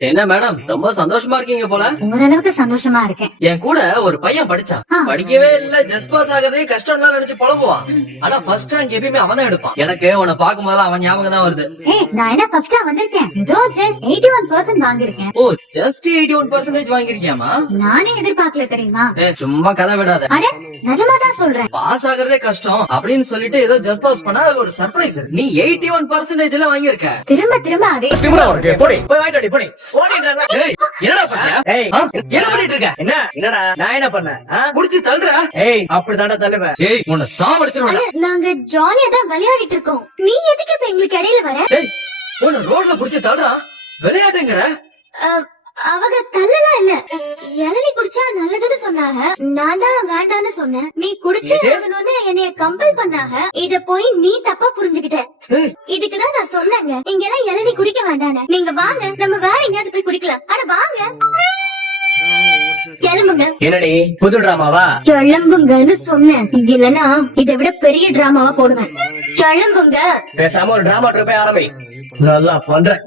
என்ன மேடம் ரொம்ப சந்தோஷமா இருக்கீங்க போல. ஓரளவுக்கு சந்தோஷமா இருக்கேன். என் கூட ஒரு பையன் படிச்சான். படிக்கவே இல்ல, ஜஸ்ட் பாஸ் ஆகிறதே கஷ்டம்லாம் நினைச்சு புலம்புவான். ஆனா ஃபர்ஸ்ட் ரேங்க் எப்பயுமே அவன் தான் எடுப்பான். எனக்கு உன்னை பார்க்கும் போது அவன் ஞாபகம் தான் வருது. நான் என்ன ஃபர்ஸ்டா வந்திருக்கேன், ஏதோ ஜஸ்ட் 81% வாங்கிருக்கேன். ஓ, ஜஸ்ட் 81% வாங்கிருக்கியாமா? நானே எதிர்பார்க்கல தெரியுமா. சும்மா கதை விடாத. அட நிஜமா தான் சொல்றேன். பாஸ் ஆகிறதே கஷ்டம் அப்படின்னு சொல்லிட்டு ஏதோ ஜஸ்ட் பாஸ் பண்ணா அது ஒரு சர்ப்ரைஸ். நீ 81% எல்லாம் வாங்கியிருக்க. திரும்ப திரும்ப அதே போடி போய் வாங்கிட்டு போடி. என்னடா என்ன பண்ணிட்டு இருக்க? என்னடா நான் என்ன பண்ணேன்? புடிச்சு தள்ளுற. அப்படித்தாண்டா தள்ளுவேன். உன்னை சாவடிச்சிருவேன். நாங்க ஜாலியா தான் விளையாடிட்டு இருக்கோம். நீ எதுக்கு இப்ப எங்களுக்கு இடையில வர? உன்னை ரோட்ல புடிச்சு தள்ளுறா, விளையாடுங்கிற. அவங்க தள்ளலாம் இல்ல, இளநீ குடிச்சா நல்லதுன்னு சொன்னாங்க. நான் தான் வேண்டான்னு சொன்னேன். நீ குடிச்சு என்னைய கம்பல் பண்ணாங்க. இத போய் நீ தப்பா புரிஞ்சுக்கிட்ட. இதுக்குதான் நான் சொன்னேங்க, இங்க எல்லாம் இளநீ குடிக்க வேண்டான்னு. நீங்க வாங்க, நம்ம வேற எங்கயாவது போய் குடிக்கலாம். அட வாங்க, கிளம்புங்க. என்னடி புது டிராமாவா? கிளம்புங்கன்னு சொன்னேன். இல்லன்னா இதை விட பெரிய டிராமாவா போடுவேன். கிளம்புங்க. பேசாம ஒரு டிராமா ட்ரிப்பே ஆரம்பி. நல்லா பண்ற.